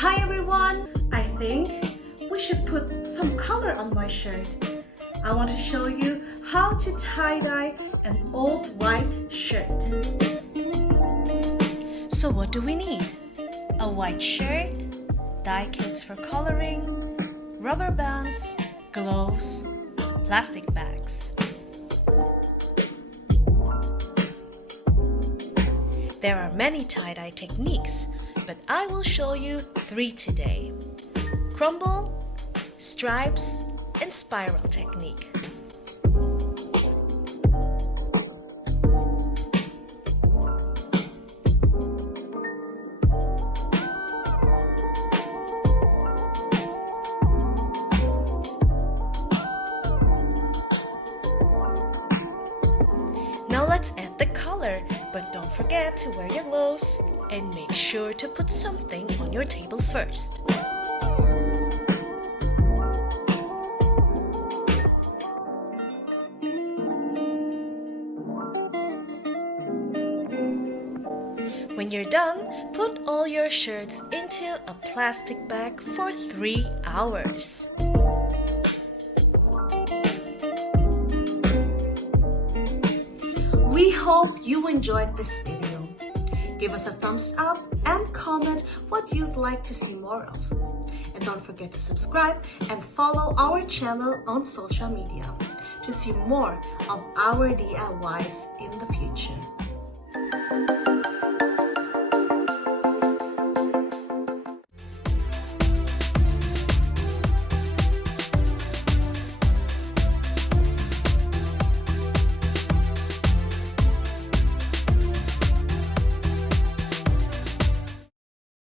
Hi everyone! I think we should put some color on my shirt. I want to show you how to tie-dye an old white shirt. So what do we need? A white shirt, dye kits for coloring, rubber bands, gloves, plastic bags. There are many tie-dye techniques, but I will show you 3 today: crumble, stripes, and spiral technique. Now let's add the color, but don't forget to wear your gloves and make sure to put something on your table first. When you're done, put all your shirts into a plastic bag for 3 hours. We hope you enjoyed this video. Give us a thumbs up and comment what you'd like to see more of. And don't forget to subscribe and follow our channel on social media to see more of our DIYs in the future.